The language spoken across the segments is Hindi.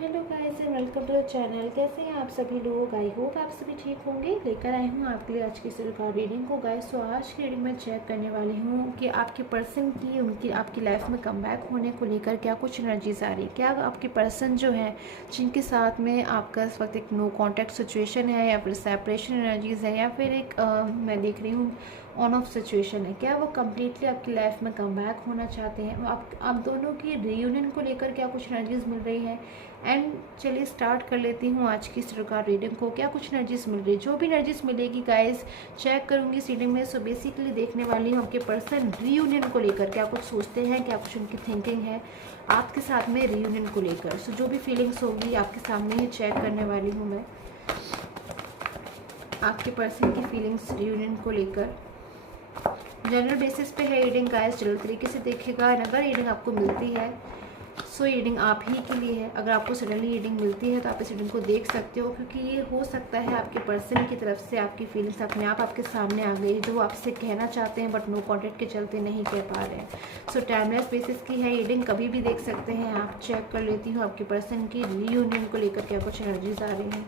Hello guys and welcome to the channel. कैसे हैं आप सभी लोग? आई होप आप सभी ठीक होंगे। लेकर आई हूँ आपके लिए आज की इस रिकॉर्ड रीडिंग को गाइस। तो आज की रीडिंग में चेक करने वाली हूँ कि आपके पर्सन की उनकी आपकी लाइफ में कमबैक होने को लेकर क्या कुछ एनर्जीज आ रही है। क्या आपके पर्सन जो है जिनके साथ में आपका इस वक्त एक नो कॉन्टैक्ट सिचुएशन है या फिर सेपरेशन एनर्जीज है या फिर एक मैं देख रही हूँ ऑन ऑफ सिचुएशन है, क्या वो कम्प्लीटली आपकी लाइफ में कमबैक होना चाहते हैं? आप दोनों की रीयूनियन को लेकर क्या कुछ एनर्जीज मिल रही है? एंड चलिए स्टार्ट कर लेती हूँ आज की इस रिकॉर्ड रीडिंग को। क्या कुछ एनर्जीज मिल रही है, जो भी एनर्जीज मिलेगी गाइस चेक करूँगी इस रीडिंग में। सो बेसिकली देखने वाली हूँ आपके पर्सन रीयूनियन को लेकर क्या कुछ सोचते हैं, क्या कुछ उनकी थिंकिंग है आपके साथ में रीयूनियन को लेकर। सो जो भी फीलिंग्स होगी आपके सामने ही चेक करने वाली हूँ मैं, आपके पर्सन की फीलिंग्स रीयूनियन को लेकर। जनरल बेसिस पे है रीडिंग गाइस, जनरल तरीके से देखेगा। एंड अगर रीडिंग आपको मिलती है सो रीडिंग आप ही के लिए है। अगर आपको सडनली रीडिंग मिलती है तो आप इस रीडिंग को देख सकते हो, क्योंकि ये हो सकता है आपके पर्सन की तरफ से आपकी फीलिंग्स अपने आप आपके सामने आ गई, जो आपसे कहना चाहते हैं बट नो कॉन्टैक्ट के चलते नहीं कह पा रहे हैं। सो टाइमलेस बेसिस की है रीडिंग, कभी भी देख सकते हैं आप। चेक कर लेती हूँ आपके पर्सन की रीयूनियन को लेकर क्या कुछ एनर्जीज आ रही हैं।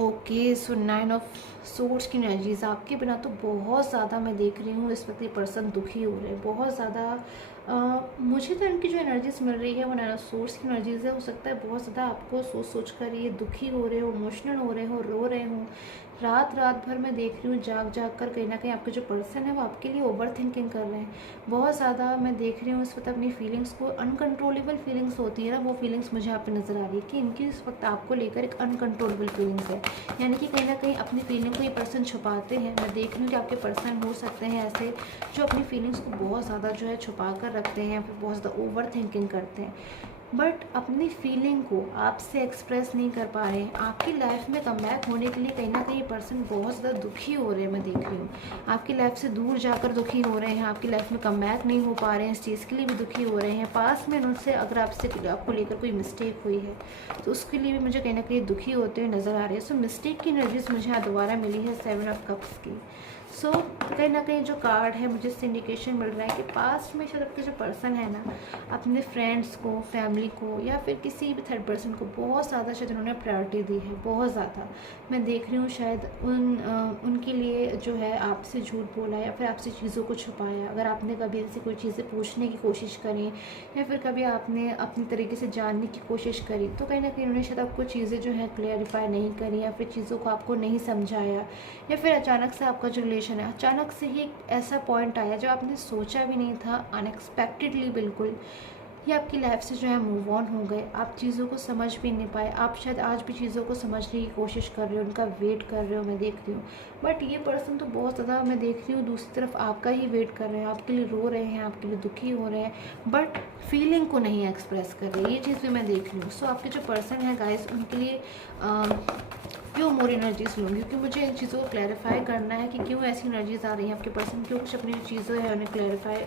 ओके, सो 9 ऑफ सोर्स की एनर्जीज आपके बिना तो बहुत ज़्यादा मैं देख रही हूँ इस वक्त ये पर्सन दुखी हो रहे हैं बहुत ज़्यादा। मुझे तो इनकी जो एनर्जीज मिल रही है वो 9 ऑफ सोर्स की एनर्जीज है। हो सकता है बहुत ज़्यादा आपको सोच सोच कर ये दुखी हो रहे हो, इमोशनल हो रहे हो, रो रहे हो। रात भर मैं देख रही हूँ जाग जाग कर कहीं ना कहीं आपके जो पर्सन है वो आपके लिए ओवर थिंकिंग कर रहे हैं बहुत ज़्यादा। मैं देख रही हूँ इस वक्त अपनी फीलिंग्स को, अनकंट्रोलेबल फीलिंग्स होती है ना, वो फीलिंग्स मुझे यहाँ पे नज़र आ रही है कि इनकी इस वक्त आपको लेकर एक अनकंट्रोलेबल फीलिंग्स है। यानी कि कहीं ना कहीं अपनी फीलिंग को ये पर्सन छुपाते हैं। मैं देख रही हूँ कि आपके पर्सन हो सकते हैं ऐसे जो अपनी फीलिंग्स को बहुत ज़्यादा जो है छुपा कर रखते हैं, फिर बहुत ज़्यादा ओवर थिंकिंग करते हैं, बट अपनी फीलिंग को आपसे एक्सप्रेस नहीं कर पा रहे हैं। आपकी लाइफ में कमबैक होने के लिए कहीं ना कहीं पर्सन बहुत ज़्यादा दुखी हो रहे हैं। मैं देख रही हूँ आपकी लाइफ से दूर जाकर दुखी हो रहे हैं, आपकी लाइफ में कमबैक नहीं हो पा रहे हैं, इस चीज़ के लिए भी दुखी हो रहे हैं। पास में उनसे अगर आपको लेकर कोई मिस्टेक हुई है तो उसके लिए भी मुझे कहीं ना कहीं दुखी होते हुए नज़र आ रहे हैं। सो मिस्टेक की एनर्जीज मुझे यहाँ दोबारा मिली है 7 ऑफ कप्स की। सो कहीं ना कहीं जो कार्ड है मुझे इससे इंडिकेशन मिल रहा है कि पास्ट में शायद आपके जो पर्सन है ना अपने फ्रेंड्स को, फैमिली को या फिर किसी भी थर्ड पर्सन को बहुत ज़्यादा शायद उन्होंने प्रायोरिटी दी है बहुत ज़्यादा। मैं देख रही हूँ शायद उनके लिए जो है आपसे झूठ बोला या फिर आपसे चीज़ों को छुपाया। अगर आपने कभी ऐसी कोई चीज़ें पूछने की कोशिश करी या फिर कभी आपने अपनी तरीके से जानने की कोशिश करी तो कहीं ना कहीं उन्होंने शायद आपको चीज़ें जो है क्लियरिफाई नहीं करी या फिर चीज़ों को आपको नहीं समझाया, या फिर अचानक से आपका जो रिलेशन है अचानक से ही एक ऐसा पॉइंट आया जो आपने सोचा भी नहीं था, अनएक्सपेक्टेडली बिल्कुल ये आपकी लाइफ से जो है मूव ऑन हो गए। आप चीज़ों को समझ भी नहीं पाए, आप शायद आज भी चीज़ों को समझने की कोशिश कर रहे हो, उनका वेट कर रहे हो। मैं देख रही हूँ बट ये पर्सन तो बहुत ज़्यादा मैं देख रही हूँ दूसरी तरफ आपका ही वेट कर रहे हैं, आपके लिए रो रहे हैं, आपके लिए दुखी हो रहे हैं, बट फीलिंग को नहीं एक्सप्रेस कर रहे। ये चीज़ भी मैं देख रही हूँ। सो आपके जो पर्सन है गाइस उनके लिए क्यों मोर एनर्जीज लूँगी, क्योंकि मुझे इन चीज़ों को क्लैरिफाई करना है कि क्यों ऐसी एनर्जीज आ रही हैं। आपके पर्सन क्यों कुछ अपनी जो चीज़ें हैं उन्हें क्लैरिफाई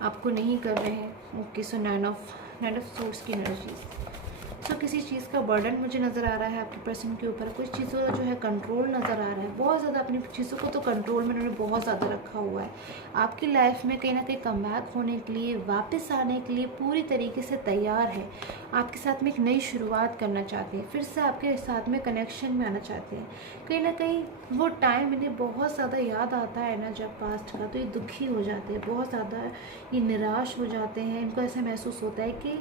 आपको नहीं कर रहे हैं। ओके, सो 9 ऑफ सोर्स की एनर्जीज। सो किसी चीज़ का बर्डन मुझे नज़र आ रहा है आपके पर्सन के ऊपर, कुछ चीज़ों का जो है कंट्रोल नज़र आ रहा है बहुत ज़्यादा। अपनी चीज़ों को तो कंट्रोल में उन्होंने बहुत ज़्यादा रखा हुआ है। आपकी लाइफ में कहीं ना कहीं कमबैक होने के लिए, वापस आने के लिए पूरी तरीके से तैयार है। आपके साथ में एक नई शुरुआत करना चाहते हैं, फिर से आपके साथ में कनेक्शन में आना चाहते हैं। कहीं ना कहीं वो टाइम इन्हें बहुत ज़्यादा याद आता है ना जब पास्ट का, तो ये दुखी हो जाते हैं बहुत ज़्यादा, ये निराश हो जाते हैं। इनको ऐसा महसूस होता है कि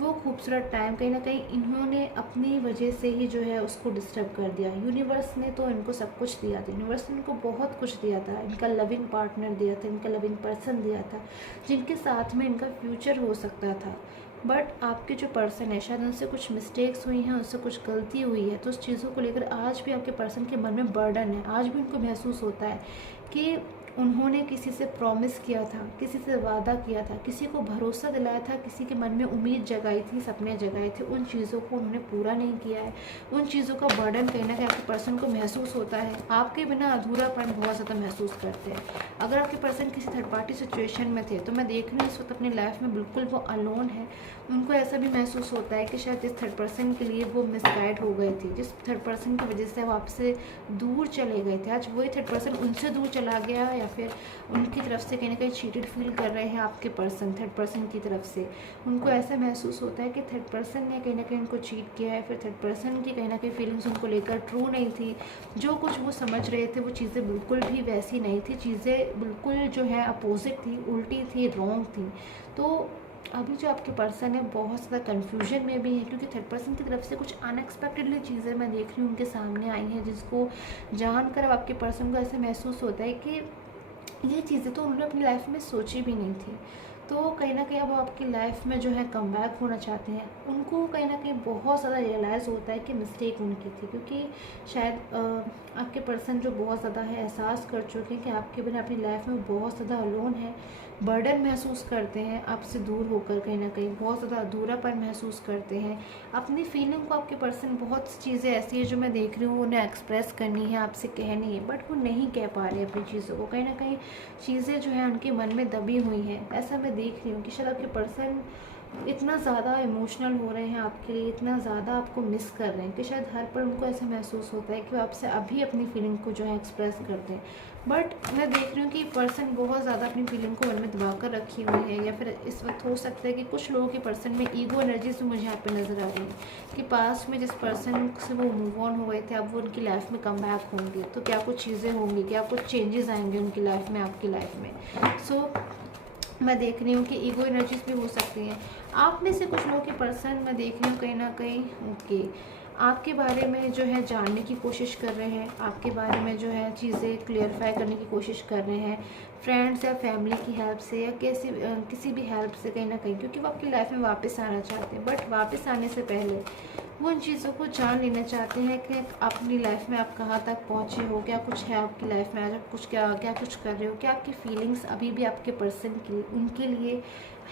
वो खूबसूरत टाइम कहीं ना कहीं इन्होंने अपनी वजह से ही जो है उसको डिस्टर्ब कर दिया। यूनिवर्स ने तो इनको सब कुछ दिया था, यूनिवर्स ने इनको बहुत कुछ दिया था, इनका लविंग पार्टनर दिया था, इनका लविंग पर्सन दिया था जिनके साथ में इनका फ्यूचर हो सकता था। बट आपके जो पर्सन है शायद उनसे कुछ मिस्टेक्स हुई हैं, उनसे कुछ गलती हुई है, तो उस चीज़ों को लेकर आज भी आपके पर्सन के मन में बर्डन है। आज भी उनको महसूस होता है कि उन्होंने किसी से प्रॉमिस किया था, किसी से वादा किया था, किसी को भरोसा दिलाया था, किसी के मन में उम्मीद जगाई थी, सपने जगाए थे, उन चीज़ों को उन्होंने पूरा नहीं किया है। उन चीज़ों का बर्डन कहीं ना कहीं आपके पर्सन को महसूस होता है। आपके बिना अधूरापन बहुत ज़्यादा महसूस करते हैं। अगर आपके पर्सन किसी थर्ड पार्टी सिचुएशन में थे तो मैं देख रही हूँ इस वक्त अपनी लाइफ में बिल्कुल वो अलोन है। उनको ऐसा भी महसूस होता है कि शायद इस थर्ड पर्सन के लिए वो मिसगाइड हो गए थे, जिस थर्ड पर्सन की वजह से वो आपसे दूर चले गए थे, आज वही थर्ड पर्सन उनसे दूर चला गया या फिर उनकी तरफ से कहीं ना कहीं चीटेड फील कर रहे हैं आपके पर्सन, थर्ड पर्सन की तरफ से। उनको ऐसा महसूस होता है कि थर्ड पर्सन ने कहीं ना कहीं उनको चीट किया है, फिर थर्ड पर्सन की कहीं ना कहीं फीलिंग्स उनको लेकर ट्रू नहीं थी। जो कुछ वो समझ रहे थे वो चीज़ें बिल्कुल भी वैसी नहीं थी, चीज़ें बिल्कुल जो है अपोजिट थी, उल्टी थी, रॉन्ग थी। तो अभी जो आपके पर्सन है बहुत ज़्यादा कन्फ्यूजन में भी है, क्योंकि थर्ड पर्सन की तरफ से कुछ अनएक्सपेक्टेडली चीज़ें मैं देख रही हूँ उनके सामने आई हैं, जिसको जानकर अब आपके पर्सन को ऐसा महसूस होता है कि ये चीज़ें तो उन्होंने अपनी लाइफ में सोची भी नहीं थी। तो कहीं ना कहीं अब आपकी लाइफ में जो है कम बैक होना चाहते हैं। उनको कहीं ना कहीं बहुत ज़्यादा रियलाइज़ होता है कि मिस्टेक उनकी थी, क्योंकि शायद आपके पर्सन जो बहुत ज़्यादा है एहसास कर चुके हैं कि आपके बिना अपनी लाइफ में बहुत ज़्यादा अलोन है, बर्डन महसूस करते हैं आपसे दूर होकर, कहीं ना कहीं बहुत ज़्यादा अधूरापन महसूस करते हैं। अपनी फीलिंग को आपके पर्सन बहुत सी चीज़ें ऐसी है जो मैं देख रही हूँ उन्हें एक्सप्रेस करनी है, आपसे कहनी है, बट वो नहीं कह पा रहे अपनी चीज़ों को। कहीं ना कहीं चीज़ें जो है उनके मन में दबी हुई हैं, ऐसा मैं देख रही हूँ कि शायद आपके पर्सन इतना ज़्यादा इमोशनल हो रहे हैं आपके लिए, इतना ज़्यादा आपको मिस कर रहे हैं कि शायद हर पल उनको ऐसा महसूस होता है कि वो आपसे अभी अपनी फीलिंग को जो है एक्सप्रेस करते हैं। बट मैं देख रही हूँ कि पर्सन बहुत ज़्यादा अपनी फीलिंग को मन में दबा कर रखी हुई है, या फिर इस वक्त हो सकता है कि कुछ लोगों के पर्सन में ईगो एनर्जीज मुझे यहाँ पे नज़र आ रही है कि पास में जिस पर्सन से वो मूव ऑन हो गए थे अब वो उनकी लाइफ में कम बैक होंगे, तो क्या कुछ चीज़ें होंगी, क्या कुछ चेंजेस आएंगे उनकी लाइफ में, आपकी लाइफ में। सो मैं देख रही हूँ कि ईगो एनर्जीज भी हो सकती हैं। आप में से कुछ लोगों के पर्सन मैं देख रही हूँ कहीं ना कहीं ओके आपके बारे में जो है जानने की कोशिश कर रहे हैं, आपके बारे में जो है चीज़ें क्लियरफाई करने की कोशिश कर रहे हैं, फ्रेंड्स या फैमिली की हेल्प से या किसी भी हेल्प से कहीं ना कहीं, क्योंकि वो आपकी लाइफ में वापस आना चाहते हैं। बट वापस आने से पहले वो उन चीज़ों को जान लेना चाहते हैं कि अपनी लाइफ में आप कहाँ तक पहुँचे हो, क्या कुछ है आपकी लाइफ में, आज आप कुछ क्या कुछ कर रहे हो, क्या आपकी फीलिंग्स अभी भी आपके पर्सन की उनके लिए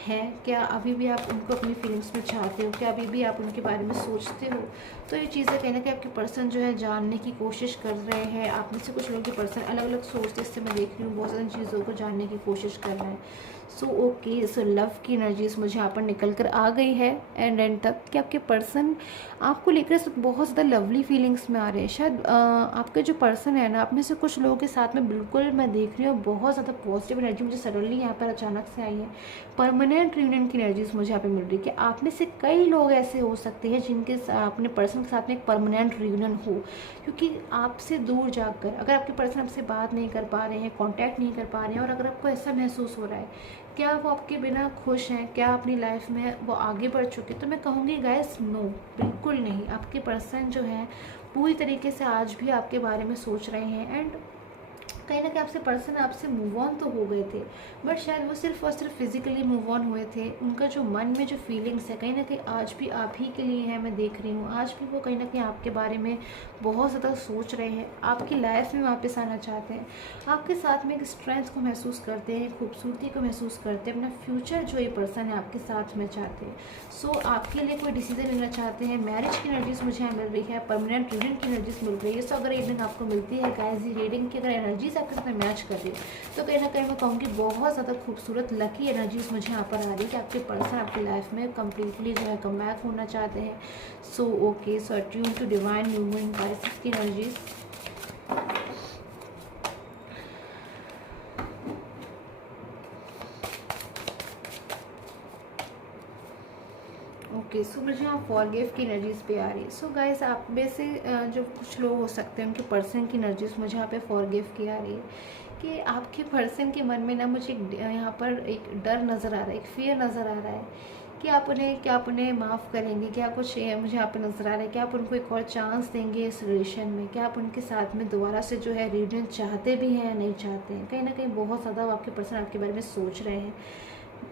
है, क्या अभी भी आप उनको अपनी फीलिंग्स में चाहते हो, क्या अभी भी आप उनके बारे में सोचते हो। तो ये चीज़ें कहीं ना कहीं आपके पर्सन जो है जानने की कोशिश कर रहे हैं। आप में से कुछ लोगों के पर्सन अलग अलग सोर्सेस से मैं देख रही हूँ बहुत सारी चीज़ों को जानने की कोशिश कर रहे हैं। सो ओके, सो लव की एनर्जीज मुझे यहाँ पर निकल कर आ गई है एंड तक कि आपके पर्सन आपको लेकर बहुत ज़्यादा लवली फीलिंग्स में आ रहे हैं। शायद आपके जो पर्सन है ना, आप में से कुछ लोगों के साथ में बिल्कुल मैं देख रही हूँ बहुत ज़्यादा पॉजिटिव एनर्जी मुझे सडनली यहाँ पर अचानक से आई है। परमानेंट यूनियन की एनर्जीज मुझे यहाँ पे मिल रही है कि आप में से कई लोग ऐसे हो सकते हैं जिनके अपने पर्सन के साथ में एक परमानेंट रियूनियन हो, क्योंकि आपसे दूर जाकर अगर आपके पर्सन आपसे बात नहीं कर पा रहे हैं, कांटेक्ट नहीं कर पा रहे हैं, और अगर आपको ऐसा महसूस हो रहा है क्या वो आपके बिना खुश हैं, क्या अपनी लाइफ में वो आगे बढ़ चुके, तो मैं कहूँगी गाइस नो, बिल्कुल नहीं। आपके पर्सन जो है पूरी तरीके से आज भी आपके बारे में सोच रहे हैं एंड कहीं ना कहीं आपसे पर्सन आपसे मूव ऑन तो हो गए थे, बट शायद वो सिर्फ और सिर्फ फिजिकली मूव ऑन हुए थे। उनका जो मन में जो फीलिंग्स है कहीं ना कहीं आज भी आप ही के लिए है, मैं देख रही हूँ आज भी वो कहीं ना कहीं आपके बारे में बहुत ज़्यादा सोच रहे हैं, आपकी लाइफ में वापस आना चाहते हैं, आपके साथ में एक स्ट्रेंथ को महसूस करते हैं, खूबसूरती को महसूस करते हैं, अपना फ्यूचर जो ये पर्सन है आपके साथ में चाहते हैं। सो आपके लिए कोई डिसीजन लेना चाहते हैं। मैरिज की एनर्जीज मुझे यहाँ मिल रही है, परमानेंट यूनियन की एनर्जीज मिल रही है। सो अगर रीडिंग आपको मिलती है गाइस, ये रीडिंग की अगर एनर्जीज आपके साथ मैच कर रही है तो कहीं ना कहीं मैं कहूँगी बहुत ज़्यादा खूबसूरत लकी एनर्जीज मुझे यहाँ पर आ रही है कि आपके पर्सन आपकी लाइफ में कम्प्लीटली जो है कम बैक होना चाहते हैं। So okay, so attune to divine human pieces की एनर्जीज। ओके, सो मुझे यहाँ फॉरगिव की एनर्जीज पे आ रही है। सो गाइस, आप में से जो कुछ लोग हो सकते हैं उनके पर्सन की एनर्जीज मुझे यहाँ पे फॉरगिव की आ रही है कि आपके पर्सन के मन में ना मुझे यहाँ पर एक डर नज़र आ रहा है, एक फियर नज़र आ रहा है कि क्या आप उन्हें माफ़ करेंगे, क्या कुछ मुझे यहाँ पे नज़र आ रहा है कि आप उनको एक और चांस देंगे इस रिलेशन में, क्या आप उनके साथ में दोबारा से जो है रियूनियन चाहते भी हैं या नहीं चाहते हैं। कहीं ना कहीं बहुत ज़्यादा आपके पर्सन आपके बारे में सोच रहे हैं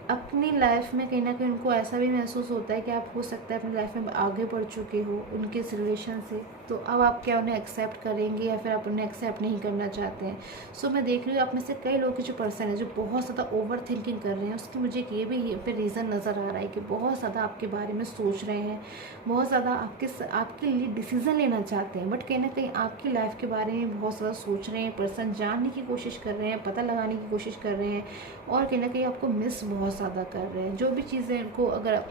अपनी लाइफ में। कहीं ना कहीं उनको ऐसा भी महसूस होता है कि आप हो सकता है अपनी लाइफ में आगे बढ़ चुके हो उनके इस रिलेशन से, तो अब आप क्या उन्हें एक्सेप्ट करेंगे या फिर आप उन्हें एक्सेप्ट नहीं करना चाहते हैं। सो मैं देख रही हूँ आप में से कई लोगों के जो पर्सन है जो बहुत ज़्यादा ओवर थिंकिंग कर रहे हैं, उसकी मुझे एक ये भी यहाँ पे रीज़न नज़र आ रहा है कि बहुत ज़्यादा आपके बारे में सोच रहे हैं, बहुत ज़्यादा आपके लिए डिसीज़न लेना चाहते हैं, बट कहीं ना कहीं आपकी लाइफ के बारे में बहुत ज़्यादा सोच रहे हैं। पर्सन जानने की कोशिश कर रहे हैं, पता लगाने की कोशिश कर रहे हैं, और कहीं ना कहीं आपको मिस बहुत बहुत ज़्यादा कर रहे हैं। जो भी चीज़ें इनको अगर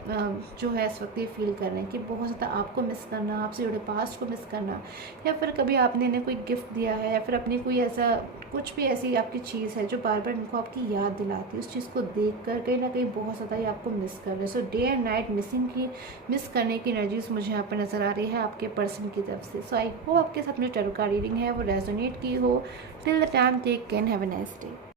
जो है इस वक्त ये फील कर रहे हैं कि बहुत ज़्यादा आपको मिस करना, आपसे जुड़े पास्ट को मिस करना, या फिर कभी आपने इन्हें कोई गिफ्ट दिया है, या फिर अपनी कोई ऐसा कुछ भी ऐसी आपकी चीज़ है जो बार बार इनको आपकी याद दिलाती है, उस चीज़ को देख कर कहीं ना कहीं बहुत ज़्यादा ये आपको मिस कर रहे हैं। सो डे एंड नाइट मिस करने की एनर्जीज मुझे यहाँ पर नज़र आ रही है आपके पर्सन की तरफ से। सो आई होप आपके साथ में जो टैरो कार्ड रीडिंग है वो रेजोनेट की हो। Till the time take care, have a nice day.